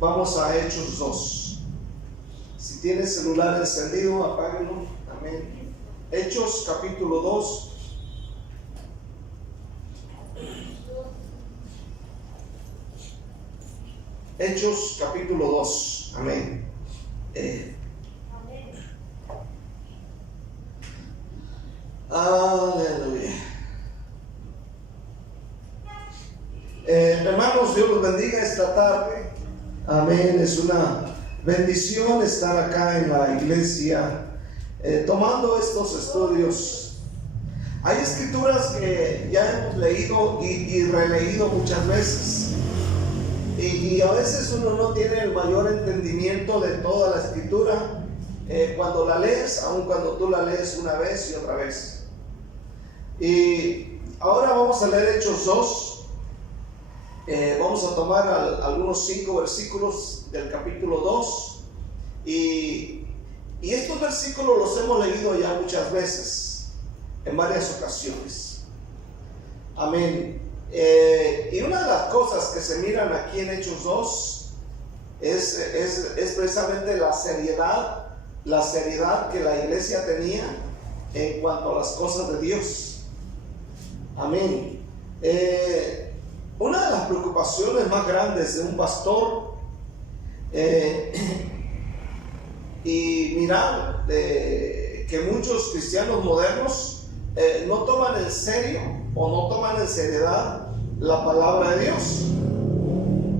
Vamos a Hechos 2. Si tiene celular encendido, apáguenlo. Amén. Hechos capítulo 2. Hechos capítulo 2. Amén. Aleluya. Hermanos, Dios los bendiga esta tarde. Amén. Es una bendición estar acá en la iglesia tomando estos estudios. Hay escrituras que ya hemos leído y releído muchas veces. Y a veces uno no tiene el mayor entendimiento de toda la escritura cuando la lees, aun cuando tú la lees una vez y otra vez. Y ahora vamos a leer Hechos 2. Vamos a tomar algunos 5 versículos del capítulo 2. Y estos versículos los hemos leído ya muchas veces, en varias ocasiones. Amén. Y una de las cosas que se miran aquí en Hechos 2 es precisamente la seriedad que la iglesia tenía en cuanto a las cosas de Dios. Amén. Una de las preocupaciones más grandes de un pastor y mirar que muchos cristianos modernos no toman en serio o no toman en seriedad la palabra de Dios,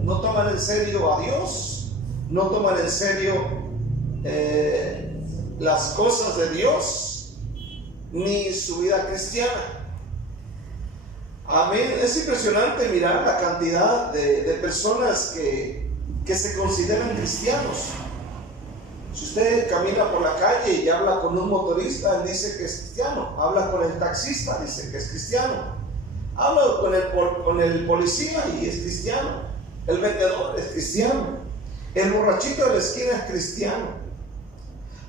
no toman en serio a Dios, no toman en serio las cosas de Dios ni su vida cristiana. Amén. Es impresionante mirar la cantidad de personas que se consideran cristianos. Si usted camina por la calle y habla con un motorista, él dice que es cristiano. Habla con el taxista, dice que es cristiano. Habla con el policía y es cristiano. El vendedor es cristiano. El borrachito de la esquina es cristiano.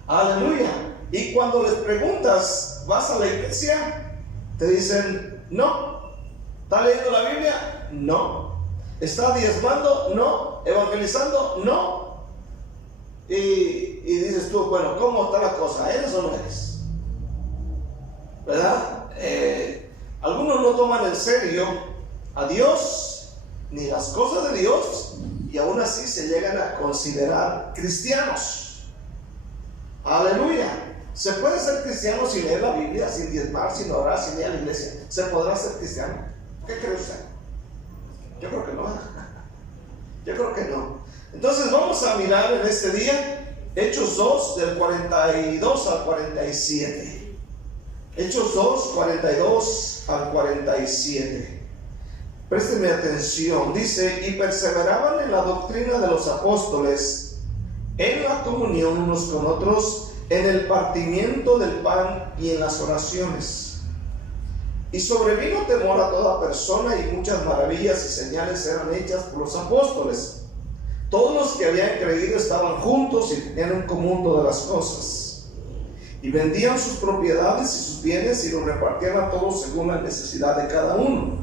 Aleluya. Y cuando les preguntas, ¿vas a la iglesia? Te dicen, no. ¿Está leyendo la Biblia? No. ¿Está diezmando? No. ¿Evangelizando? No. Y dices tú, bueno, ¿cómo está la cosa? ¿Eres o no eres? ¿Verdad? Algunos no toman en serio a Dios ni las cosas de Dios y aún así se llegan a considerar cristianos. Aleluya. ¿Se puede ser cristiano sin leer la Biblia, sin diezmar, sin orar, sin ir a la iglesia? ¿Se podrá ser cristiano? ¿Qué cree usted? Yo creo que no. Yo creo que no. Entonces vamos a mirar en este día Hechos 2 del 42 al 47. Hechos 2, 42 al 47. Présteme atención. Dice, y perseveraban en la doctrina de los apóstoles, en la comunión unos con otros, en el partimiento del pan y en las oraciones. Y sobrevino temor a toda persona, y muchas maravillas y señales eran hechas por los apóstoles. Todos los que habían creído estaban juntos y tenían en común todas las cosas. Y vendían sus propiedades y sus bienes y los repartían a todos según la necesidad de cada uno.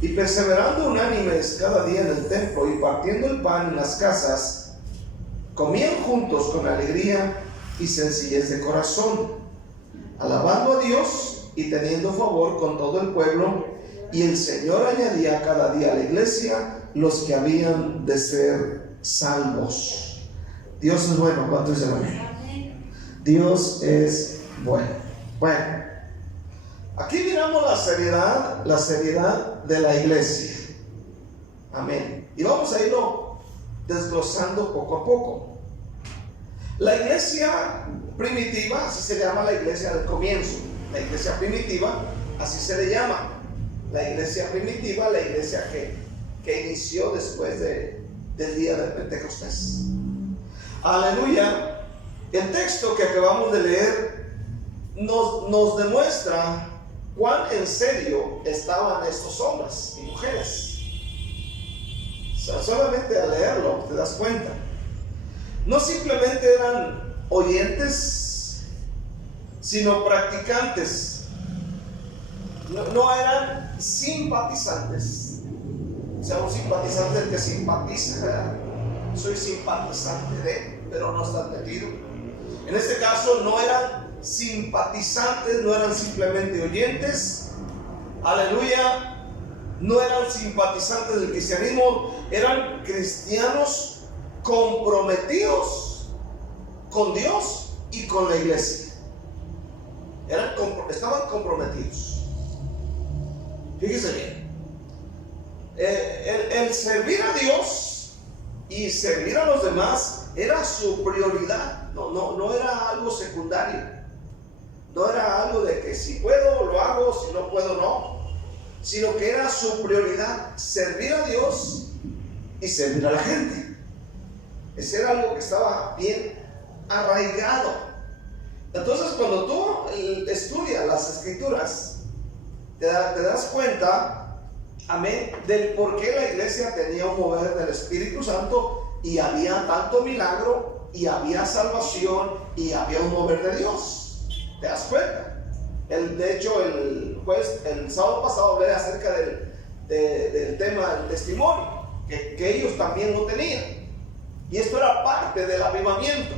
Y perseverando unánimes cada día en el templo y partiendo el pan en las casas, comían juntos con alegría y sencillez de corazón, alabando a Dios y teniendo favor con todo el pueblo. Y el Señor añadía cada día a la iglesia los que habían de ser salvos. Dios es bueno. ¿Cuánto dice bueno? Dios es bueno. Bueno, aquí miramos la seriedad de la iglesia. Amén. Y vamos a irlo desglosando poco a poco. La iglesia primitiva, así se llama la iglesia del comienzo. La iglesia primitiva, así se le llama. La iglesia primitiva, la iglesia que inició después del día de Pentecostés. Aleluya. El texto que acabamos de leer nos demuestra cuán en serio estaban estos hombres y mujeres. O sea, solamente al leerlo te das cuenta. No simplemente eran oyentes, sino practicantes. No eran simpatizantes. O sea, un simpatizante el que simpatiza, ¿verdad? soy simpatizante de, pero no estás metido. En este caso no eran simpatizantes, no eran simplemente oyentes, aleluya, no eran simpatizantes del cristianismo, eran cristianos comprometidos con Dios y con la iglesia. Estaban comprometidos. Fíjese bien, el servir a Dios y servir a los demás era su prioridad. No era algo secundario. No era algo de que si puedo lo hago, si no puedo no, sino que era su prioridad servir a Dios y servir a la gente. Ese era algo que estaba bien arraigado. Entonces, cuando tú estudias las Escrituras, te das cuenta, amén, del por qué la iglesia tenía un mover del Espíritu Santo y había tanto milagro y había salvación y había un mover de Dios. ¿Te das cuenta? De hecho, el sábado pasado hablé acerca del tema del testimonio, que ellos también lo tenían. Y esto era parte del avivamiento.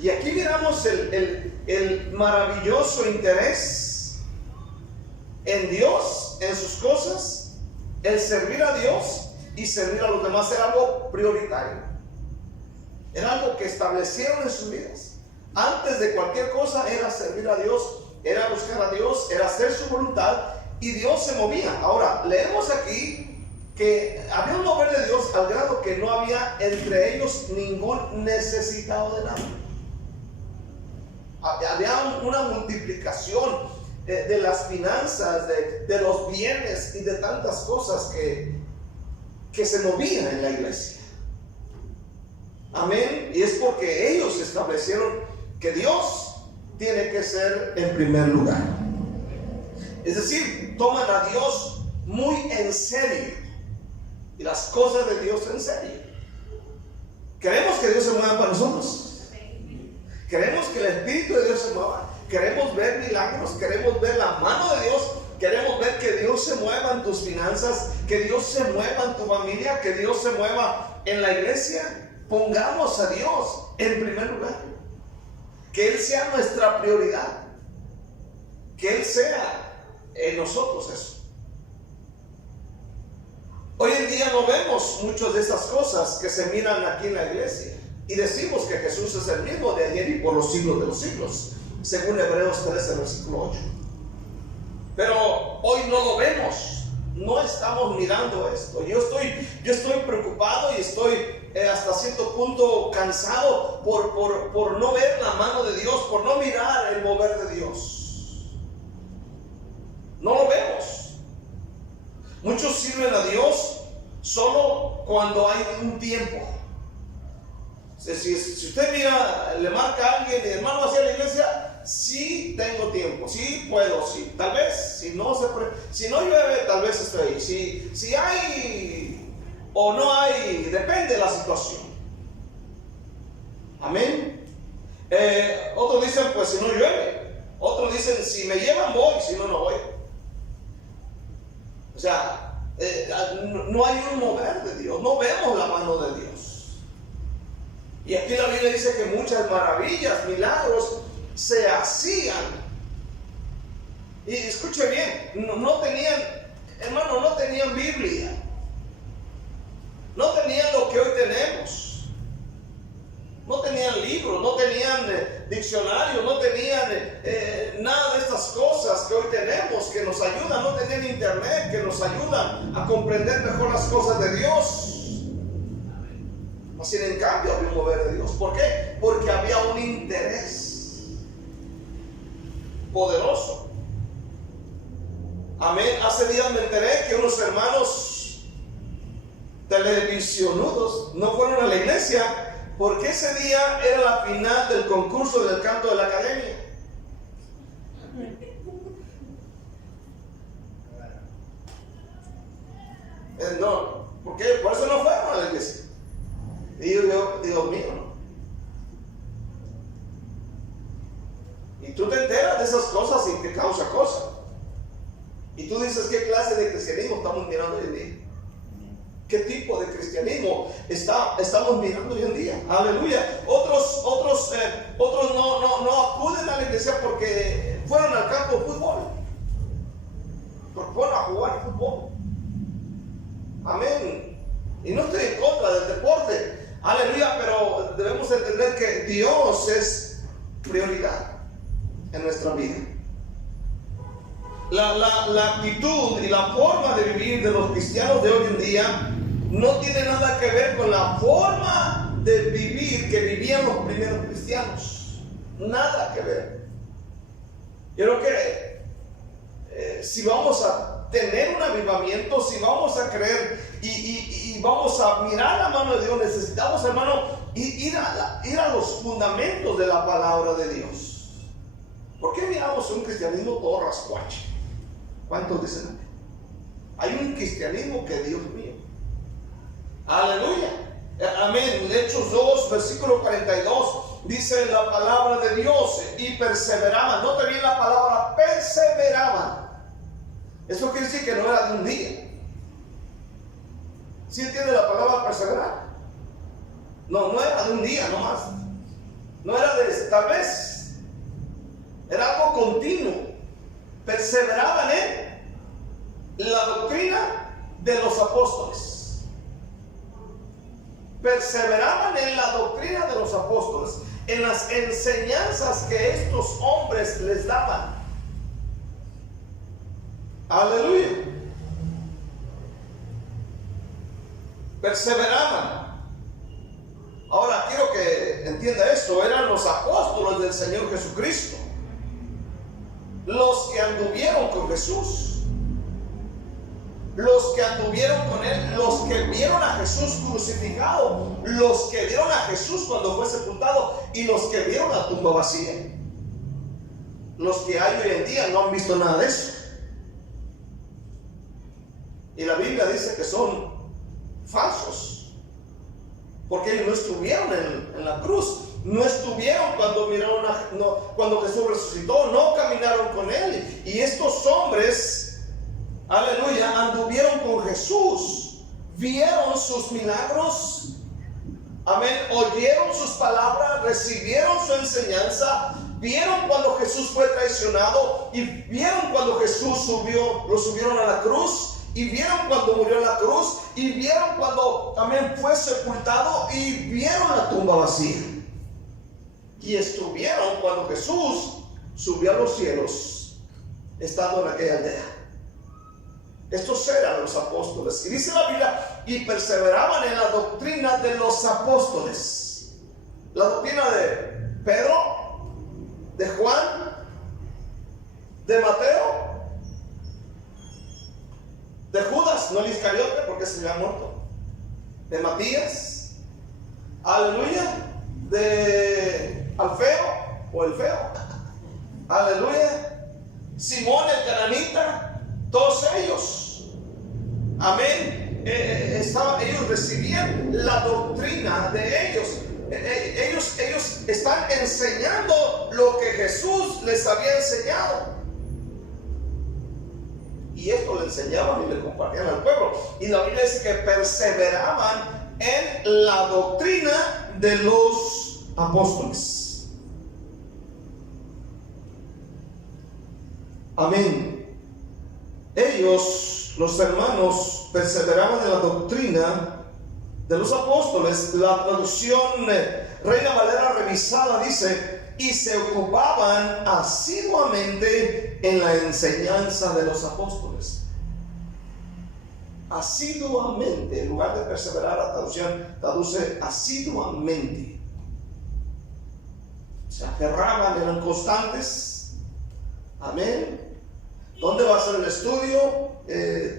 Y aquí miramos el maravilloso interés en Dios, en sus cosas, el servir a Dios y servir a los demás era algo prioritario. Era algo que establecieron en sus vidas. Antes de cualquier cosa era servir a Dios, era buscar a Dios, era hacer su voluntad y Dios se movía. Ahora, leemos aquí que había un mover de Dios al grado que no había entre ellos ningún necesitado de nada. Había una multiplicación de las finanzas, de los bienes y de tantas cosas que se movían en la iglesia. Amén. Y es porque ellos establecieron que Dios tiene que ser en primer lugar. Es decir, toman a Dios muy en serio y las cosas de Dios en serio. Queremos que Dios se mueva para nosotros. Queremos que el Espíritu de Dios se mueva. Queremos ver milagros, queremos ver la mano de Dios, queremos ver que Dios se mueva en tus finanzas, que Dios se mueva en tu familia, que Dios se mueva en la iglesia. Pongamos a Dios en primer lugar, que Él sea nuestra prioridad, que Él sea en nosotros eso. Hoy en día no vemos muchas de estas cosas que se miran aquí en la iglesia y decimos que Jesús es el mismo de ayer y por los siglos de los siglos, según Hebreos 13, versículo 8. Pero hoy no lo vemos, no estamos mirando esto. Yo estoy preocupado y estoy hasta cierto punto cansado por no ver la mano de Dios, por no mirar el mover de Dios. No lo vemos. Muchos sirven a Dios solo cuando hay un tiempo. Si usted mira, le marca a alguien, hermano, ¿va hacia la iglesia? Sí tengo tiempo, sí puedo, sí. Tal vez, si no llueve, tal vez estoy ahí. Si hay o no hay, depende de la situación. Amén. Otros dicen, pues si no llueve. Otros dicen, si me llevan voy, si no, no voy. O sea, no hay un mover de Dios, no vemos la mano de Dios. Y aquí la Biblia dice que muchas maravillas, milagros se hacían. Y escuche bien, no tenían, hermano, no tenían Biblia. No tenían lo que hoy tenemos. No tenían libros, no tenían diccionarios, no tenían nada de estas cosas que hoy tenemos, que nos ayudan. No tenían internet, que nos ayudan a comprender mejor las cosas de Dios. Así, en cambio, había un mover de Dios. ¿Por qué? Porque había un interés poderoso. Amén. Hace días me enteré que unos hermanos televisionudos no fueron a la iglesia porque ese día era la final del concurso del canto de la academia. No, ¿por qué? Por eso no fueron a la iglesia. Y yo, Dios mío. Y tú te enteras de esas cosas y te causa cosa. Y tú dices, ¿qué clase de cristianismo estamos mirando hoy en día? ¿Qué tipo de cristianismo estamos mirando hoy en día? Aleluya. Otros no acuden a la iglesia porque fueron al campo de fútbol, porque fueron a jugar fútbol. Amén. Y no estoy en contra del deporte, aleluya, pero debemos entender que Dios es prioridad en nuestra vida. La actitud y la forma de vivir de los cristianos de hoy en día no tiene nada que ver con la forma de vivir que vivían los primeros cristianos. Nada que ver. Yo creo que si vamos a tener un avivamiento, si vamos a creer y vamos a mirar la mano de Dios, necesitamos, hermano, ir a los fundamentos de la palabra de Dios. ¿Por qué miramos un cristianismo todo rascuache? ¿Cuántos dicen amén? Hay un cristianismo que, Dios mío, aleluya, amén. Hechos 2, versículo 42, dice la palabra de Dios, y perseveraban. Note bien la palabra perseveraban. Eso quiere decir que no era de un día. ¿Sí entiende la palabra perseverar? No era de un día nomás. No era de, tal vez, era algo continuo. Perseveraban en la doctrina de los apóstoles. Perseveraban en la doctrina de los apóstoles, en las enseñanzas que estos hombres les daban. Aleluya. Perseveraban. Ahora quiero que entienda esto. Eran los apóstoles del Señor Jesucristo, los que anduvieron con Jesús, los que anduvieron con Él, los que vieron a Jesús crucificado, los que vieron a Jesús cuando fue sepultado y los que vieron la tumba vacía. Los que hay hoy en día no han visto nada de eso. Y la Biblia dice que son falsos, porque ellos no estuvieron en la cruz, no estuvieron cuando miraron cuando Jesús resucitó, no caminaron con Él. Y estos hombres, aleluya, anduvieron con Jesús, vieron sus milagros, amén, oyeron sus palabras, recibieron su enseñanza, vieron cuando Jesús fue traicionado y vieron cuando Jesús lo subieron a la cruz. Y vieron cuando murió en la cruz, y vieron cuando también fue sepultado, y vieron la tumba vacía. Y estuvieron cuando Jesús subió a los cielos, estando en aquella aldea. Estos eran los apóstoles. Y dice la Biblia, y perseveraban en la doctrina de los apóstoles. La doctrina de Pedro, de Juan, de Mateo, de Judas, no el Iscariote, porque se había muerto, de Matías, aleluya, de Alfeo o el Feo, aleluya, Simón el cananita, todos ellos, amén. Ellos recibían la doctrina de ellos. Ellos están enseñando lo que Jesús les había enseñado. Y esto le enseñaban y le compartían al pueblo. Y la Biblia dice que perseveraban en la doctrina de los apóstoles. Amén. Ellos, los hermanos, perseveraban en la doctrina de los apóstoles. La traducción Reina Valera revisada dice: y se ocupaban asiduamente en la enseñanza de los apóstoles. Asiduamente, en lugar de perseverar, la traducción traduce asiduamente. Se aferraban, eran constantes. Amén. ¿Dónde va a ser el estudio?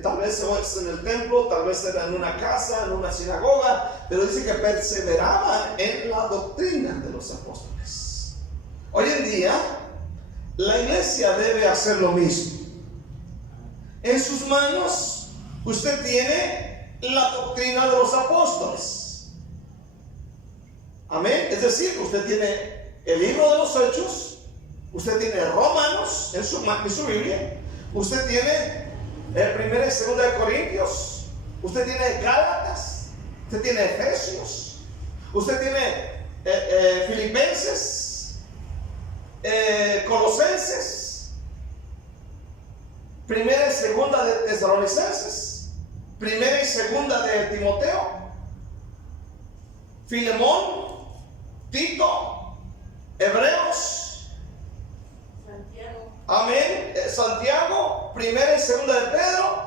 Tal vez es en el templo, tal vez era en una casa, en una sinagoga, pero dice que perseveraban en la doctrina de los apóstoles. Hoy en día, la iglesia debe hacer lo mismo. En sus manos, usted tiene la doctrina de los apóstoles. Amén. Es decir, usted tiene el libro de los Hechos, usted tiene Romanos en su Biblia, usted tiene el 1 y 2 de Corintios, Usted tiene Gálatas, usted tiene Efesios, usted tiene Filipenses, Colosenses, primera y segunda de Tesalonicenses, primera y segunda de Timoteo, Filemón, Tito, Hebreos, Santiago. Amén. Santiago, primera y segunda de Pedro,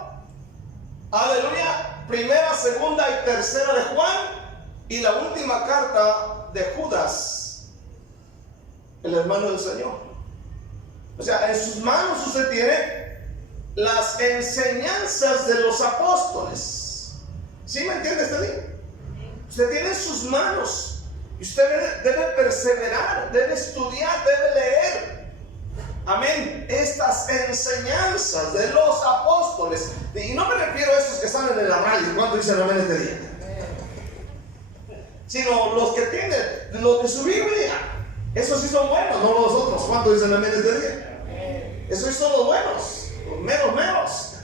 aleluya, primera, segunda y tercera de Juan, y la última carta de Judas, el hermano del Señor. O sea, en sus manos usted tiene las enseñanzas de los apóstoles. ¿Sí me entiende este día? Usted tiene en sus manos y usted debe perseverar, debe estudiar, debe leer. Amén. Estas enseñanzas de los apóstoles. Y no me refiero a esos que salen en la radio. ¿Cuánto dicen amén este día? Sino los que tienen los de su Biblia. Esos sí son buenos, no los otros. ¿Cuánto dicen amén este día? Esos sí son los buenos, los menos.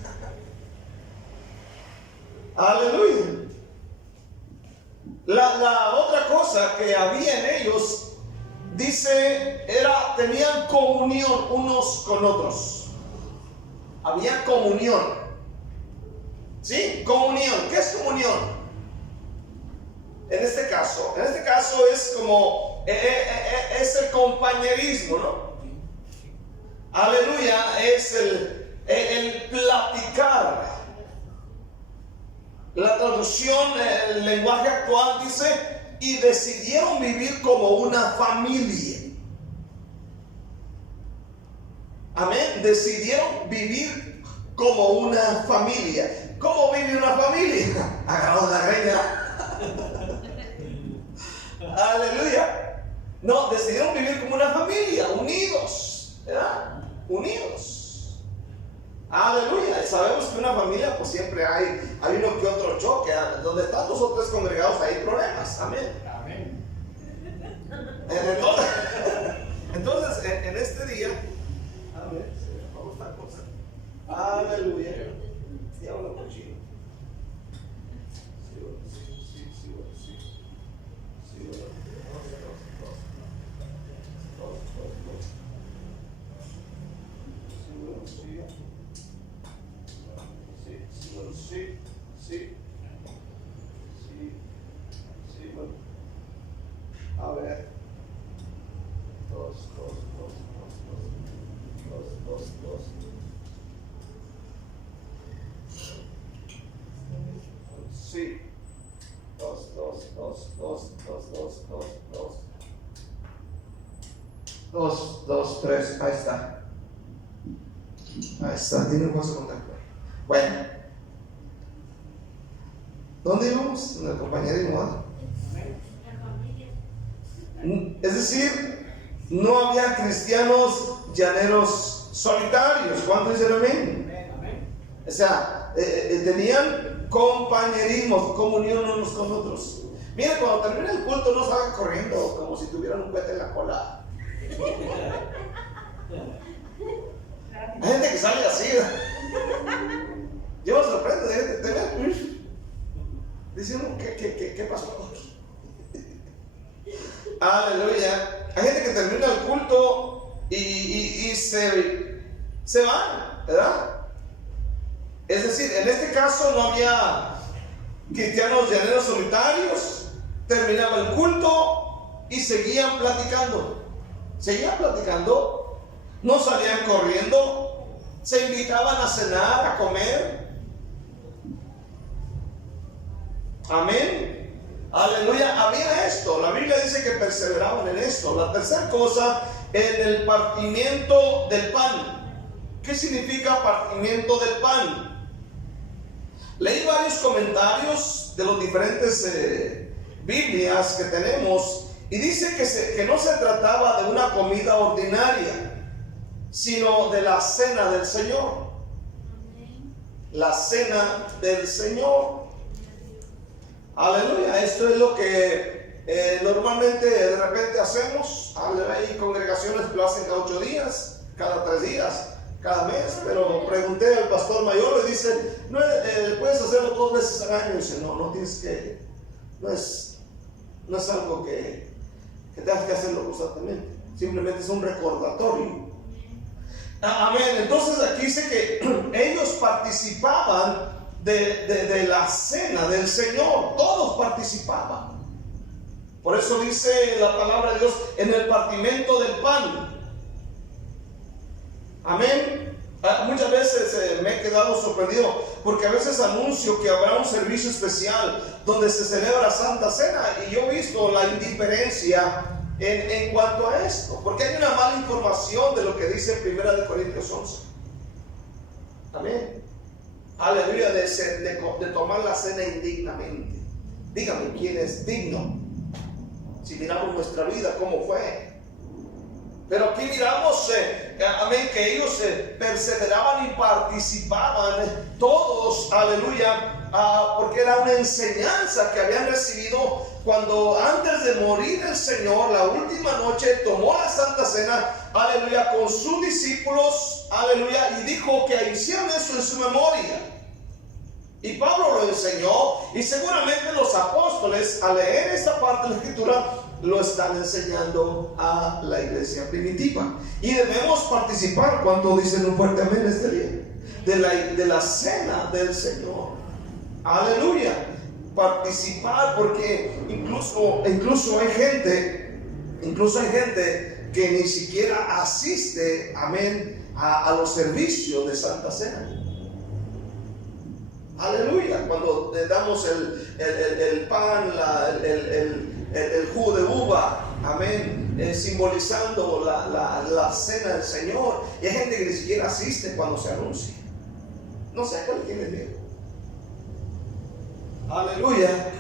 Aleluya. La otra cosa que había en ellos, dice, tenían comunión unos con otros. Había comunión. ¿Sí? Comunión. ¿Qué es comunión? En este caso es como, es el compañerismo, ¿no? Aleluya, es el platicar. La traducción, el lenguaje actual dice, y decidieron vivir como una familia. Amén. Decidieron vivir como una familia. ¿Cómo vive una familia? Agarrados de la greña. Aleluya. No, decidieron vivir como una familia, unidos, ¿verdad? Unidos. Aleluya. Sabemos que una familia, pues siempre hay uno que otro choque. Donde están dos o tres congregados hay problemas. Amén. Amén. Entonces, en este día, amén, vamos a estar cosas. Aleluya. Y habla cochino. A ver. Dos. Sí. Dos, tres. Ahí está. Tiene un paso contacto. Bueno. ¿Dónde íbamos? En el compañerismo. Es decir, no había cristianos llaneros solitarios. ¿Cuántos dicen amén? O sea, tenían compañerismo, comunión unos con otros. Miren, cuando termina el culto no salgan corriendo como si tuvieran un cohete en la cola. Hay gente que sale así. Yo me sorprendo de gente. Diciendo, ¿qué pasó? Aleluya. Hay gente que termina el culto y se van, ¿verdad? Es decir, en este caso no había cristianos llaneros solitarios. Terminaba el culto y seguían platicando. No salían corriendo. Se invitaban a cenar, a comer. Amén. Aleluya. Había esto. La Biblia dice que perseveraban en esto. La tercera cosa, en el partimiento del pan. ¿Qué significa partimiento del pan? Leí varios comentarios de los diferentes Biblias que tenemos y dice que no se trataba de una comida ordinaria, sino de la cena del Señor. La cena del Señor. Aleluya. Esto es lo que normalmente de repente hacemos. Hay congregaciones que lo hacen cada 8 días, cada 3 días, cada mes. Pero pregunté al pastor mayor, le dice, ¿no puedes hacer hacerlo 2 veces al año. Dice, no tienes que, no es algo que tengas que hacerlo constantemente. Simplemente es un recordatorio. Amén. Entonces aquí dice que ellos participaban de la cena del Señor. Todos participaban. Por eso dice la palabra de Dios en el partimiento del pan. Amén. Muchas veces me he quedado sorprendido porque a veces anuncio que habrá un servicio especial donde se celebra Santa Cena, y yo he visto la indiferencia en cuanto a esto, porque hay una mala información de lo que dice 1 Corintios 11. Amén. Aleluya, de tomar la cena indignamente. Dígame, ¿quién es digno? Si miramos nuestra vida, ¿cómo fue? Pero aquí miramos, amén, que ellos perseveraban y participaban todos, aleluya, porque era una enseñanza que habían recibido cuando antes de morir el Señor, la última noche, tomó la Santa Cena, aleluya, con sus discípulos, aleluya, y dijo que hicieran eso en su memoria. Y Pablo lo enseñó, y seguramente los apóstoles, al leer esta parte de la Escritura, lo están enseñando a la iglesia primitiva. Y debemos participar, cuando dicen un fuerte amén este día, de la cena del Señor. Aleluya. Participar, porque incluso hay gente que ni siquiera asiste, amén, a los servicios de Santa Cena. Aleluya. Cuando le damos el pan, el jugo de uva, amén, simbolizando la cena del Señor, y hay gente que ni siquiera asiste cuando se anuncia. No sé cuál tiene miedo. Aleluya.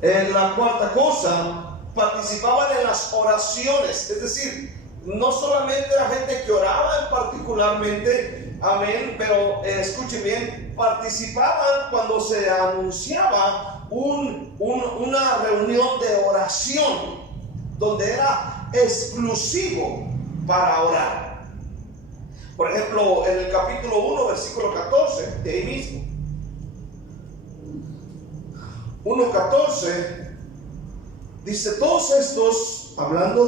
La cuarta cosa, participaban en las oraciones, es decir, no solamente la gente que oraba particularmente, amén, pero escuchen bien, participaban cuando se anunciaba una reunión de oración donde era exclusivo para orar. Por ejemplo, en el capítulo 1, versículo 14, de ahí mismo, 1:14, dice: todos estos, hablando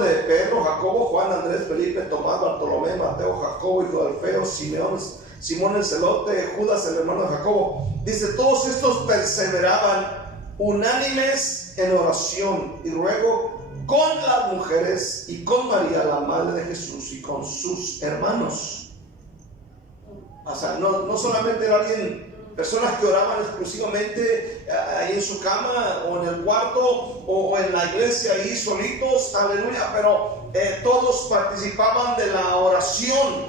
de Pedro, Jacobo, Juan, Andrés, Felipe, Tomás, Bartolomé, Mateo, Jacobo, hijo de Alfeo, Simón el celote, Judas el hermano de Jacobo, dice: todos estos perseveraban unánimes en oración y ruego con las mujeres y con María, la madre de Jesús, y con sus hermanos. O sea, no solamente era personas que oraban exclusivamente ahí en su cama o en el cuarto o en la iglesia ahí solitos, aleluya, pero todos participaban de la oración.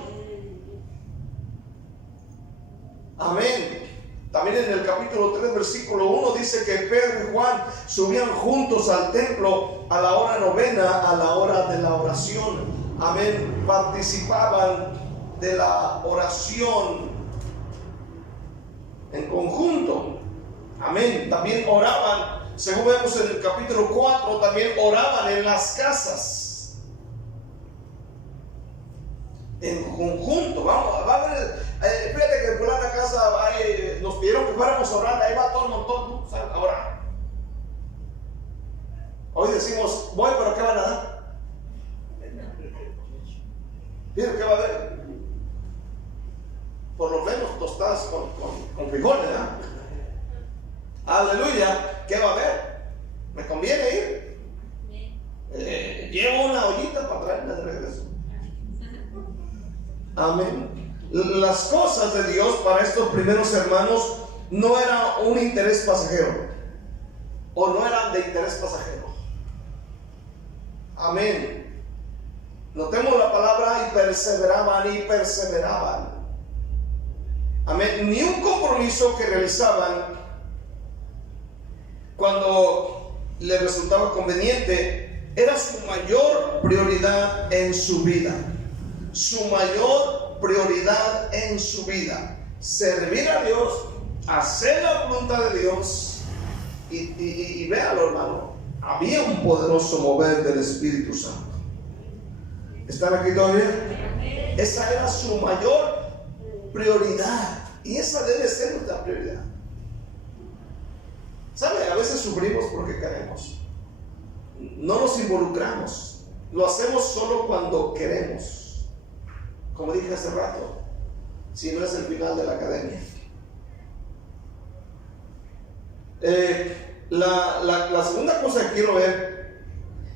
Amén. También en el capítulo 3, versículo 1 dice que Pedro y Juan subían juntos al templo a la hora novena, a la hora de la oración. Amén. Participaban de la oración en conjunto. Amén. También oraban, según vemos en el capítulo 4, también oraban en las casas en conjunto. Va a ver, fíjate que por la casa nos pidieron que fuéramos a orar, ahí va todo el montón, ¿no? A orar. Hoy decimos: voy, pero ¿qué van a dar? Fíjate que va a haber por lo menos tostadas con frijoles, ¿verdad? Aleluya. ¿Qué va a haber? ¿Me conviene ir? Llevo una ollita para traerme de regreso. Amén. Las cosas de Dios para estos primeros hermanos no era un interés pasajero, o no eran de interés pasajero. Amén. Notemos la palabra: y perseveraban. Amén. Ni un compromiso que realizaban cuando les resultaba conveniente era su mayor prioridad en su vida. Su mayor prioridad en su vida: servir a Dios, hacer la voluntad de Dios. Y véalo, hermano, había un poderoso mover del Espíritu Santo. ¿Están aquí todavía? Esa era su mayor prioridad. Y esa debe ser nuestra prioridad. ¿Sabe? A veces sufrimos porque queremos. No nos involucramos. Lo hacemos solo cuando queremos. Como dije hace rato, si no es el final de la academia. La segunda cosa que quiero ver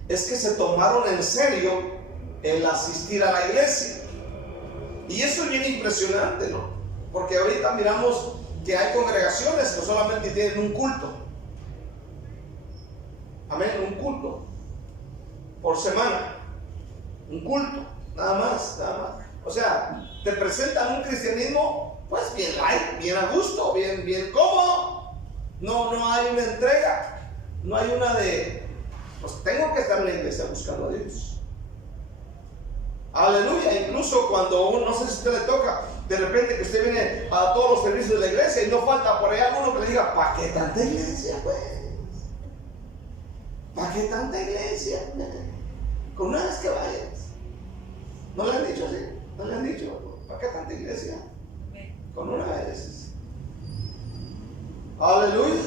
es que se tomaron en serio el asistir a la iglesia. Y eso es bien impresionante, ¿no? Porque ahorita miramos que hay congregaciones que solamente tienen un culto. Amén, un culto por semana. Un culto, nada más. O sea, te presentan un cristianismo pues bien light, bien a gusto, bien cómodo. No hay una entrega, no hay una de pues tengo que estar en la iglesia buscando a Dios. Aleluya. Incluso cuando uno, no sé si a usted le toca, de repente que usted viene a todos los servicios de la iglesia y no falta por ahí alguno que le diga, ¿para qué tanta iglesia, pues? ¿Para qué tanta iglesia? Con una vez que vayas. ¿No le han dicho así? ¿No le han dicho? ¿Para qué tanta iglesia? Con una vez. Aleluya.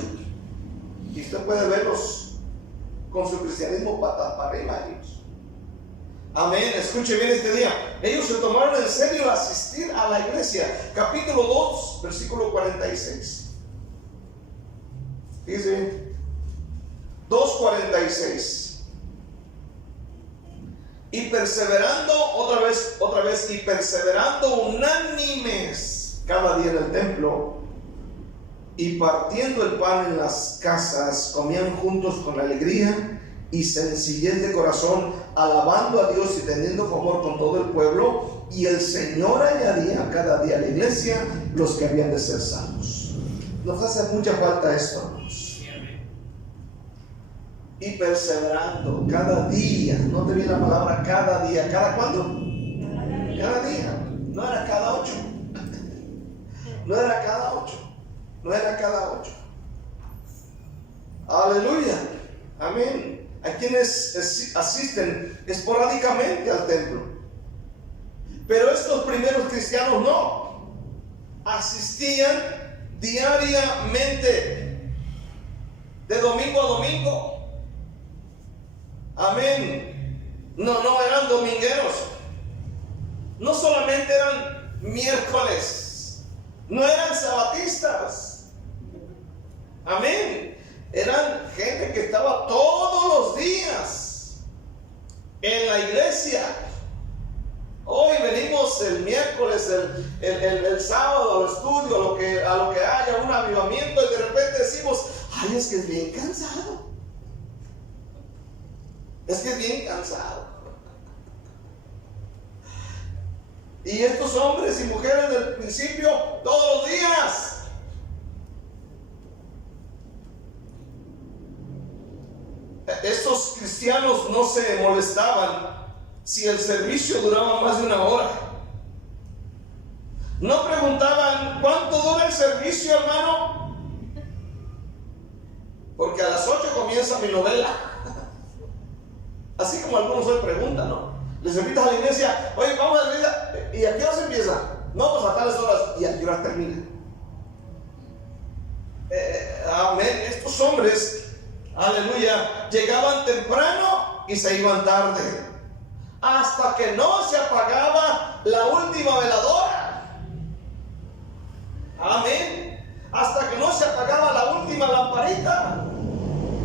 Y usted puede verlos con su cristianismo patas para arriba, ellos. Amén, escuche bien este día. Ellos se tomaron en serio el asistir a la iglesia. Capítulo 2, versículo 46. Fíjese bien. 2:46. Y perseverando, otra vez, y perseverando unánimes cada día en el templo, y partiendo el pan en las casas, comían juntos con alegría y sencillez de corazón, alabando a Dios y teniendo favor con todo el pueblo, y el Señor añadía cada día a la iglesia los que habían de ser salvos. Nos hace mucha falta esto, hermanos. Y perseverando cada día, note bien la palabra cada día. ¿Cada cuándo? Cada día. No era cada 8. No era cada 8. No era cada 8. Aleluya. Amén. Hay quienes asisten esporádicamente al templo. Pero estos primeros cristianos no. Asistían diariamente, de domingo a domingo. Amén. No eran domingueros. No solamente eran miércoles. No eran sabatistas. Amén. Eran gente que estaba todos los días en la iglesia. Hoy venimos el miércoles, el sábado al estudio, a lo que haya un avivamiento, y de repente decimos, ay, es que es bien cansado. Es que es bien cansado. Y estos hombres y mujeres del principio, todos los días. Estos cristianos no se molestaban si el servicio duraba más de una hora. No preguntaban, ¿cuánto dura el servicio, hermano? Porque a las 8 comienza mi novela. Así como algunos hoy preguntan, ¿no? Les invitas a la iglesia, oye, vamos a la iglesia, ¿y a qué hora se empieza? No, pues a tales horas, ¿y a qué hora termina? Amén. Estos hombres, aleluya, llegaban temprano y se iban tarde, hasta que no se apagaba la última veladora. Amén. Hasta que no se apagaba la última lamparita.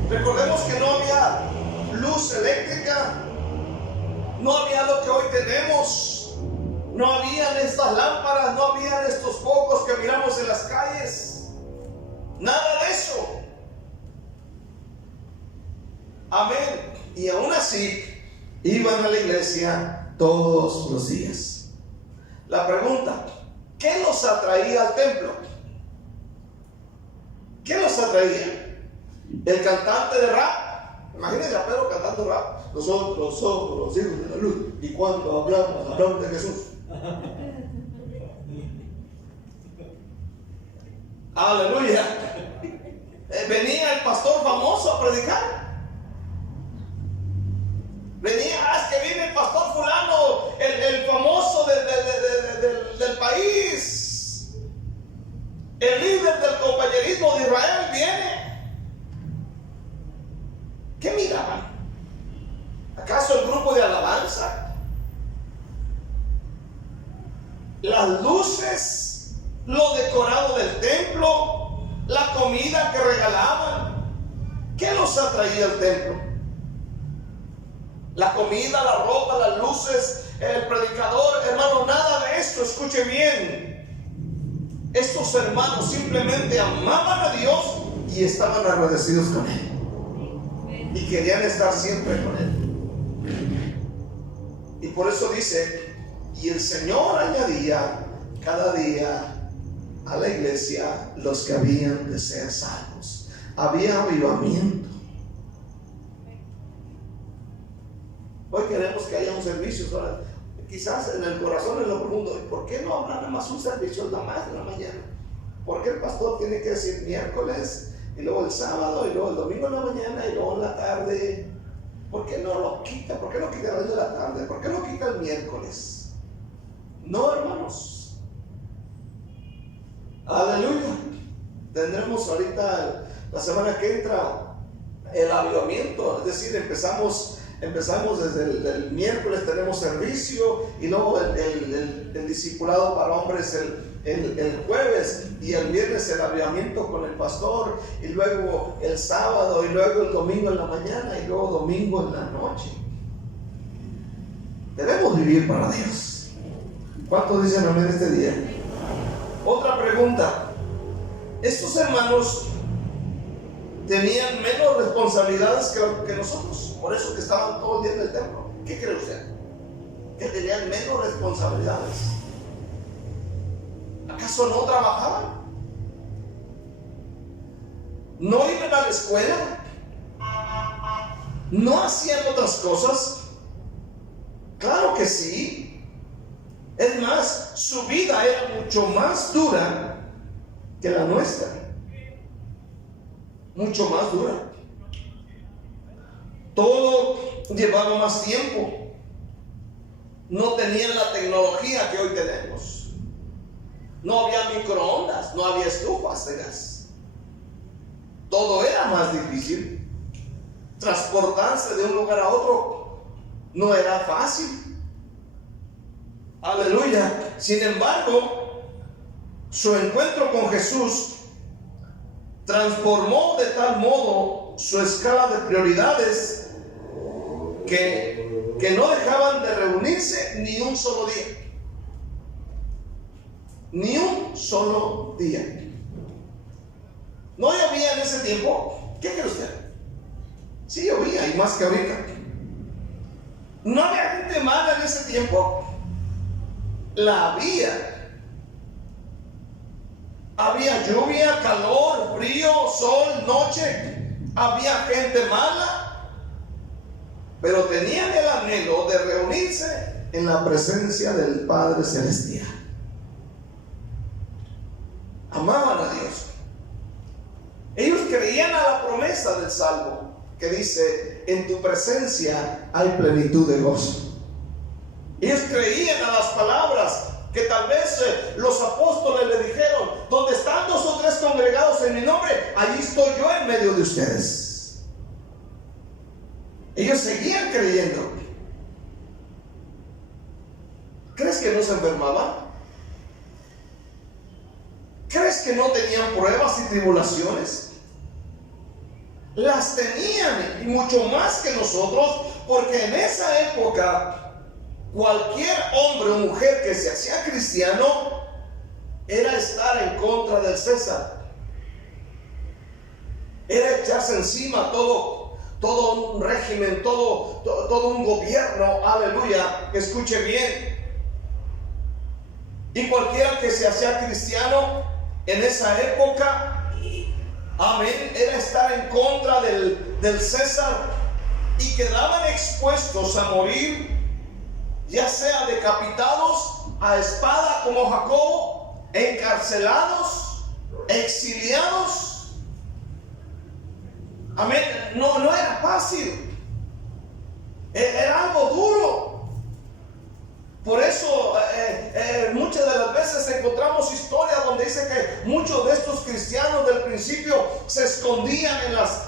Recordemos que no había luz eléctrica, no había lo que hoy tenemos, no habían estas lámparas, no habían estos focos que miramos en las calles, nada de eso. Amén. Y aún así iban a la iglesia todos los días. La pregunta, ¿qué los atraía al templo? ¿Qué los atraía? ¿El cantante de rap? Imagínense a Pedro cantando rap. Nosotros somos los hijos de la luz, y cuando hablamos de Jesús. Aleluya. Venía el pastor famoso a predicar. Venía, es que viene el pastor fulano, el famoso del país. El líder del compañerismo de Israel viene. ¿Qué miraban? ¿Acaso el grupo de alabanza? Las luces, lo decorado del templo, la comida que regalaban. ¿Qué los atraía al templo? La comida, la ropa, las luces, el predicador. Hermano, nada de esto, escuche bien. Estos hermanos simplemente amaban a Dios y estaban agradecidos con Él, y querían estar siempre con Él. Y por eso dice: y el Señor añadía cada día a la iglesia los que habían de ser salvos. Había avivamiento. Hoy queremos que haya un servicio, ¿sabes? Quizás en el corazón, en lo profundo, ¿por qué no habrá nada más un servicio nada más en la mañana? ¿Por qué el pastor tiene que decir miércoles, y luego el sábado, y luego el domingo en la mañana, y luego en la tarde? ¿Por qué no lo quita? ¿Por qué no quita el de la tarde? ¿Por qué no quita el miércoles? No, hermanos. Aleluya. Tendremos ahorita, la semana que entra, el avivamiento. Es decir, empezamos desde el miércoles, tenemos servicio, y luego el discipulado para hombres el jueves, y el viernes el avivamiento con el pastor, y luego el sábado, y luego el domingo en la mañana, y luego domingo en la noche. Debemos vivir para Dios. ¿Cuántos dicen amén este día? Otra pregunta: estos hermanos tenían menos responsabilidades que nosotros, por eso que estaban todo el día en el templo. ¿Qué cree usted? Que tenían menos responsabilidades. ¿Acaso no trabajaban? ¿No iban a la escuela? ¿No hacían otras cosas? Claro que sí. Es más, su vida era mucho más dura que la nuestra. Mucho más dura. Todo llevaba más tiempo. No tenían la tecnología que hoy tenemos. No había microondas, no había estufas de gas. Todo era más difícil. Transportarse de un lugar a otro no era fácil. Aleluya. Sin embargo, su encuentro con Jesús transformó de tal modo su escala de prioridades que no dejaban de reunirse ni un solo día. Ni un solo día. ¿No llovía en ese tiempo? ¿Qué cree usted? Sí llovía, y más que ahorita. ¿No había gente mala en ese tiempo? La había. Había lluvia, calor, frío, sol, noche. Había gente mala, pero tenían el anhelo de reunirse en la presencia del Padre Celestial. Amaban a Dios. Ellos creían a la promesa del Salmo, que dice: en tu presencia hay plenitud de gozo. Ellos creían a las palabras que tal vez los apóstoles le dijeron: donde están 2 o 3 congregados en mi nombre, allí estoy yo en medio de ustedes. Ellos seguían creyendo. ¿Crees que no se enfermaban? ¿Crees que no tenían pruebas y tribulaciones? Las tenían, y mucho más que nosotros, porque en esa época cualquier hombre o mujer que se hacía cristiano era estar en contra del César. Era echarse encima todo un régimen, todo un gobierno. Aleluya, escuche bien. Y cualquiera que se hacía cristiano en esa época, amén, era estar en contra del César, y quedaban expuestos a morir, ya sea decapitados a espada como Jacobo, encarcelados, exiliados. Amén. No era fácil. Era algo duro. Por eso muchas de las veces encontramos historias donde dice que muchos de estos cristianos del principio se escondían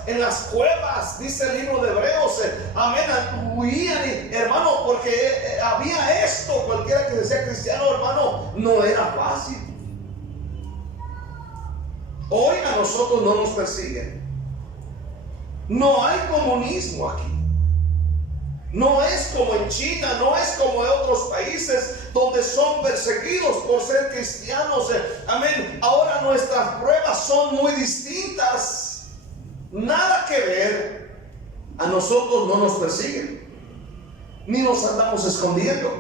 en las cuevas, dice el libro de Hebreos, amén, huían, hermano, porque había esto. Cualquiera que decía cristiano, hermano, no era fácil. Hoy a nosotros no nos persiguen. No hay comunismo aquí. No es como en China, no es como en otros países donde son perseguidos por ser cristianos. Amén. Ahora nuestras pruebas son muy distintas. Nada que ver. A nosotros no nos persiguen, ni nos andamos escondiendo.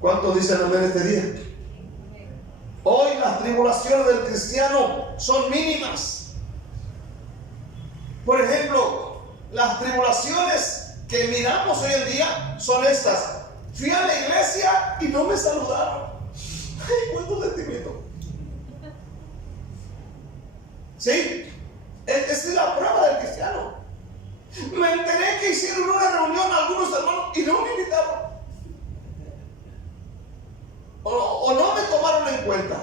¿Cuántos dicen amén este día? Hoy las tribulaciones del cristiano son mínimas. Por ejemplo, las tribulaciones que miramos hoy en día son estas: fui a la iglesia y no me saludaron. Ay, cuánto sentimiento. ¿Sí? Esa es la prueba del cristiano. Me enteré que hicieron una reunión algunos hermanos y no me invitaron, o no me tomaron en cuenta.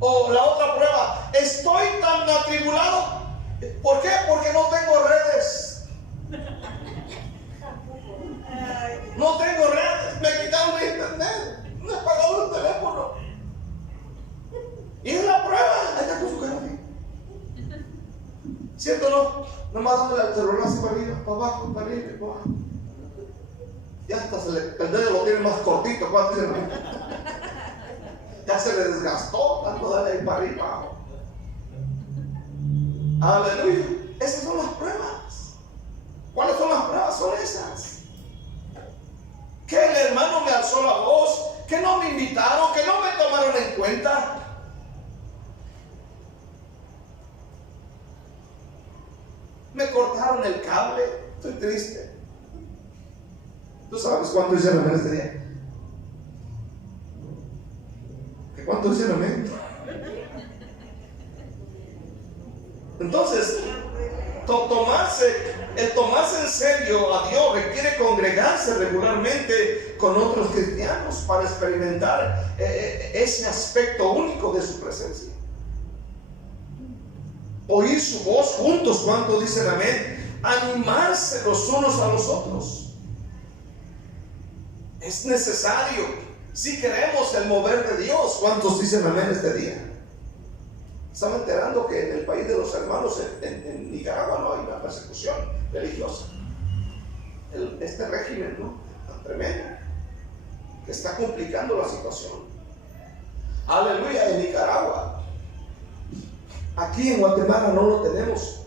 O la otra prueba: estoy tan atribulado. ¿Por qué? Porque no tengo redes. No tengo redes. Me quitaron el internet. Me apagaron el teléfono. Y es la prueba. Ahí está con su cara. ¿Cierto o no? Nomás dándole al celular así para arriba, para abajo, para arriba, para abajo. Ya hasta el dedo lo tiene más cortito. ¿Cuánto dicen? Ya se le desgastó tanto darle ahí para arriba. Aleluya. Esas son las pruebas. ¿Cuáles son las pruebas? Son esas. Que el hermano me alzó la voz, que no me invitaron, que no me tomaron en cuenta. Me cortaron el cable. Estoy triste. ¿Tú sabes cuánto hicieron amén este día? ¿Cuánto hicieron amén? Entonces, el tomarse en serio a Dios requiere congregarse regularmente con otros cristianos para experimentar ese aspecto único de su presencia. Oír su voz juntos, ¿cuántos dicen amén? Animarse los unos a los otros. Es necesario si queremos el mover de Dios. ¿Cuántos dicen amén este día? Estaba enterando que en el país de los hermanos, en Nicaragua, no hay una persecución religiosa. Este régimen, ¿no?, tan tremendo, que está complicando la situación. Aleluya, en Nicaragua. Aquí en Guatemala no lo tenemos.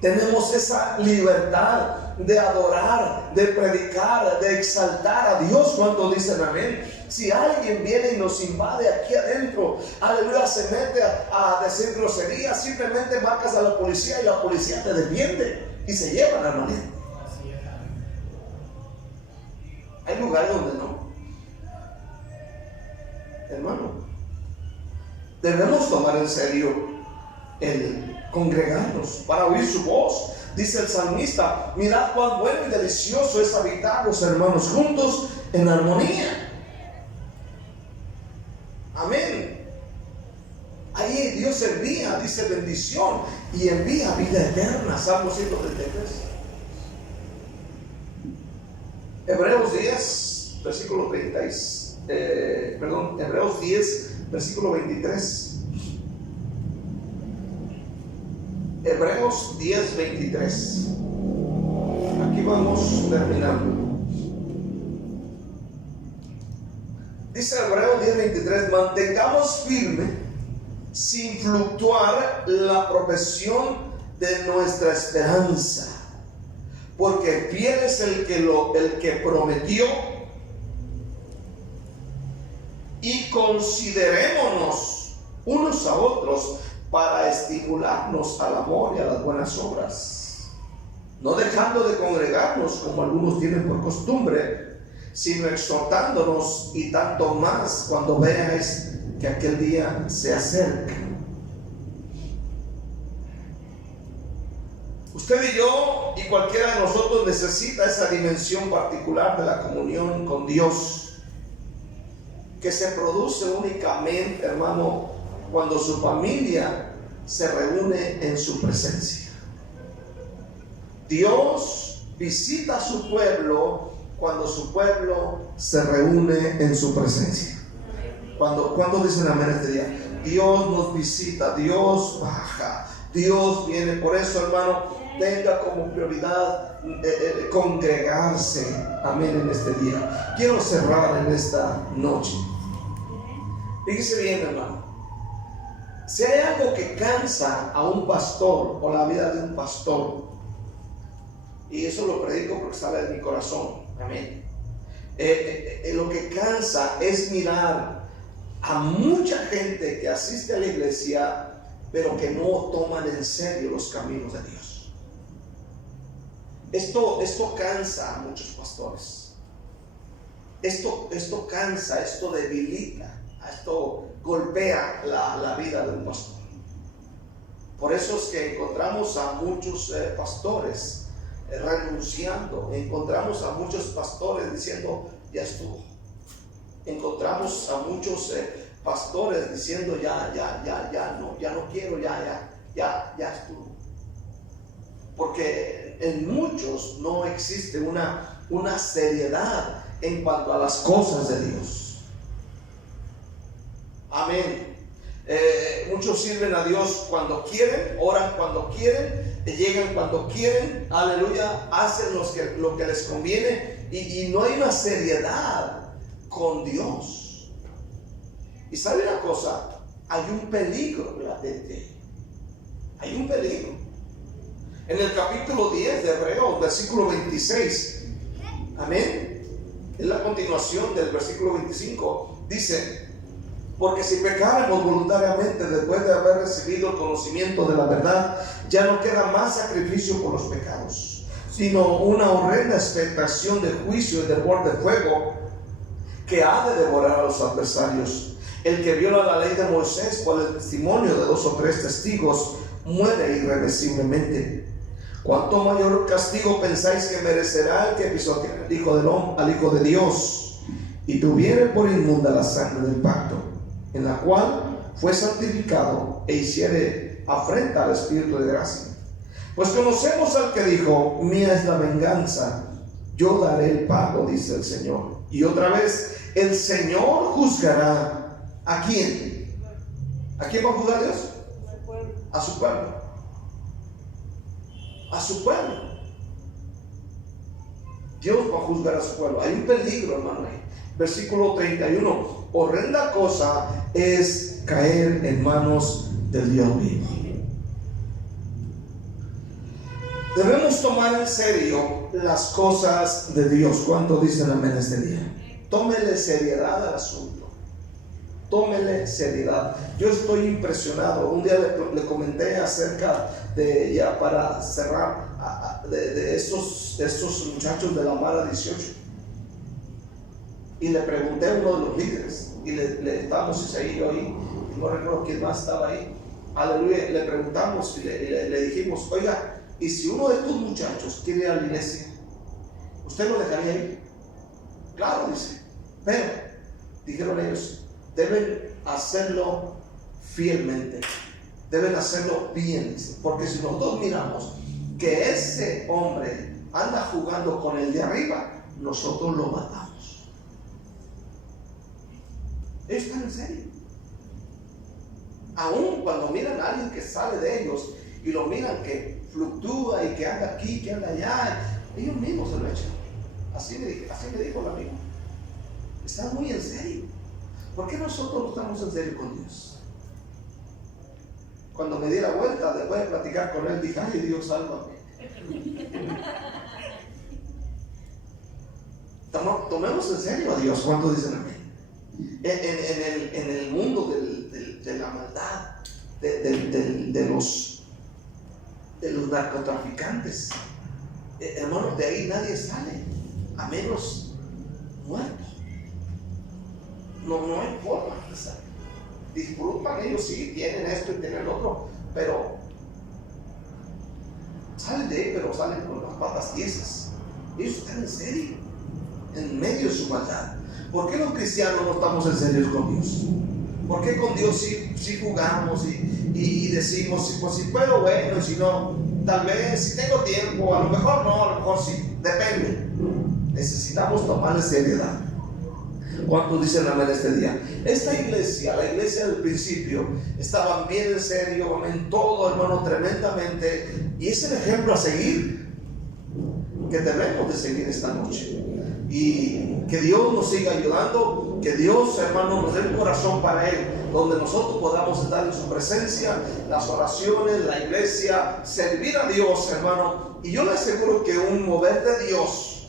Tenemos esa libertad de adorar, de predicar, de exaltar a Dios. ¿Cuántos dicen amén? Si alguien viene y nos invade aquí adentro, aleluya, se mete a decir groserías, simplemente marcas a la policía y la policía te defiende y se lleva la manera. Hay lugares donde no. Hermano, debemos tomar en serio el congregarnos para oír su voz. Dice el salmista: mirad cuán bueno y delicioso es habitar los hermanos juntos en armonía. Amén. Ahí Dios envía, dice, bendición y envía vida eterna. Salmo 133. Hebreos 10, versículo 30. Hebreos 10, versículo 23. Hebreos 10, 23. Aquí vamos terminando. Dice Hebreos 10, 23: mantengamos firme sin fluctuar la profesión de nuestra esperanza, porque fiel es el que prometió. Y considerémonos unos a otros para estimularnos al amor y a las buenas obras, no dejando de congregarnos como algunos tienen por costumbre, sino exhortándonos, y tanto más cuando veáis que aquel día se acerca. Usted y yo y cualquiera de nosotros necesita esa dimensión particular de la comunión con Dios. que se produce únicamente, hermano, cuando su familia se reúne en su presencia. Dios visita a su pueblo cuando su pueblo se reúne en su presencia. ¿Cuándo dicen amén este día? Dios nos visita, Dios baja, Dios viene. Por eso, hermano, tenga como prioridad congregarse, amén, en este día. Quiero cerrar en esta noche. Fíjese bien, hermano. Si hay algo que cansa a un pastor o la vida de un pastor, y eso lo predico porque sale de mi corazón, amén. Lo que cansa es mirar a mucha gente que asiste a la iglesia, pero que no toman en serio los caminos de Dios. Esto cansa a muchos pastores. Esto cansa, esto debilita, esto golpea la vida de un pastor. Por eso es que encontramos a muchos pastores renunciando, encontramos a muchos pastores diciendo ya estuvo, encontramos a muchos pastores diciendo ya no quiero, ya estuvo, porque en muchos no existe una seriedad en cuanto a las cosas de Dios. Amén. Muchos sirven a Dios cuando quieren, oran cuando quieren, llegan cuando quieren, aleluya, hacen lo que les conviene, y no hay una seriedad con Dios. Y sabe una cosa, hay un peligro latente, hay un peligro. En el capítulo 10 de Hebreos, versículo 26, amén, es la continuación del versículo 25, dice: porque si pecáramos voluntariamente después de haber recibido el conocimiento de la verdad, ya no queda más sacrificio por los pecados, sino una horrenda expectación de juicio y de horno de fuego que ha de devorar a los adversarios. El que viola la ley de Moisés por el testimonio de 2 o 3 testigos muere irreversiblemente. ¿Cuánto mayor castigo pensáis que merecerá el que pisotea al Hijo de Dios y tuviere por inmunda la sangre del pacto, en la cual fue santificado, e hiciere afrenta al Espíritu de gracia? Pues conocemos al que dijo: mía es la venganza, yo daré el pago, dice el Señor. Y otra vez, el Señor juzgará. ¿A quién? ¿A quién va a juzgar Dios? A su pueblo. A su pueblo. Dios va a juzgar a su pueblo. Hay un peligro, hermano. Versículo 31. Horrenda cosa es caer en manos del Dios vivo. Debemos tomar en serio las cosas de Dios. ¿Cuánto dicen amén este día? Tómele seriedad al asunto. Tómele seriedad. Yo estoy impresionado. Un día le comenté acerca de, ya para cerrar, de estos muchachos de la Mara 18. Y le pregunté a uno de los líderes, y le estábamos ahí, no recuerdo quién más estaba ahí. Aleluya. Le preguntamos y le dijimos: oiga, y si uno de estos muchachos quiere ir a la iglesia, ¿usted lo dejaría ir? Claro, dice. Pero, dijeron ellos, deben hacerlo fielmente, deben hacerlo bien, porque si nosotros miramos que ese hombre anda jugando con el de arriba, nosotros lo matamos. Ellos están en serio. Aún cuando miran a alguien que sale de ellos y lo miran que fluctúa y que anda aquí, que anda allá, ellos mismos se lo echan. Así me dijo el amigo. Están muy en serio. ¿Por qué nosotros no estamos en serio con Dios? Cuando me di la vuelta, después de platicar con él, dije: ay, Dios, sálvame. Tomemos en serio a Dios. ¿Cuánto dicen amén? En el mundo de la maldad, de los narcotraficantes, hermanos, de ahí nadie sale, a menos muerto. No hay forma de salir. Disfrutan ellos, sí, tienen esto y tienen lo otro, pero salen de ahí, pero salen con las patas tiesas. Ellos están en serio, en medio de su maldad. ¿Por qué los cristianos no estamos en serio con Dios? ¿Por qué con Dios sí jugamos y decimos, pues si puedo, bueno, y si no, tal vez, si tengo tiempo, a lo mejor no, a lo mejor sí, depende. Necesitamos tomarle seriedad. ¿Cuántos dicen amén este día? Esta iglesia, la iglesia del principio, estaban bien en serio, amén, todo, hermano, tremendamente, y es el ejemplo a seguir que debemos de seguir esta noche. Y que Dios nos siga ayudando, que Dios, hermano, nos dé un corazón para Él, donde nosotros podamos estar en su presencia, las oraciones, la iglesia, servir a Dios, hermano. Y yo le aseguro que un mover de Dios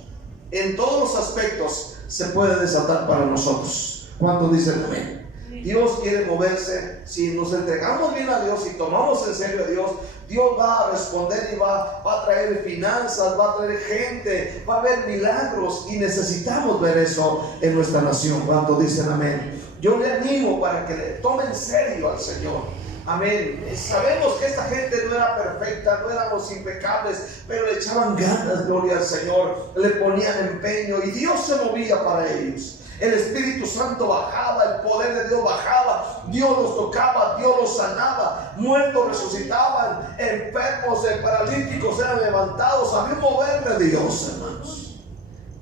en todos los aspectos se puede desatar para nosotros. ¿Cuántos dicen amén? Dios quiere moverse. Si nos entregamos bien a Dios y tomamos en serio a Dios, Dios va a responder y va a traer finanzas, va a traer gente, va a haber milagros, y necesitamos ver eso en nuestra nación. ¿Cuántos dicen amén? Yo le animo para que le tome en serio al Señor. Amén. Sabemos que esta gente no era perfecta, no éramos impecables, pero le echaban ganas, gloria al Señor, le ponían empeño y Dios se movía para ellos. El Espíritu Santo bajaba, el poder de Dios bajaba, Dios los tocaba, Dios los sanaba, muertos resucitaban, enfermos, paralíticos eran levantados. Había un mover de Dios, hermanos,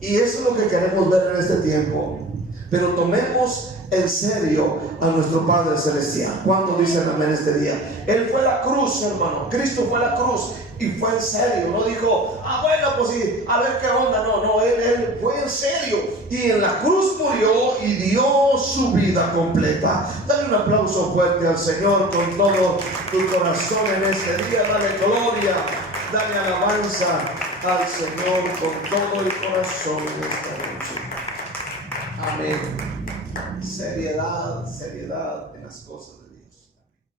y eso es lo que queremos ver en este tiempo. Pero tomemos en serio a nuestro Padre Celestial. ¿Cuántos dicen amén este día? Él fue a la cruz, hermano. Cristo fue a la cruz y fue en serio. No dijo, bueno, pues sí, a ver qué onda. No, él fue en serio. Y en la cruz murió y dio su vida completa. Dale un aplauso fuerte al Señor con todo tu corazón en este día. Dale gloria, dale alabanza al Señor con todo el corazón en esta noche. Amén. Seriedad en las cosas de Dios.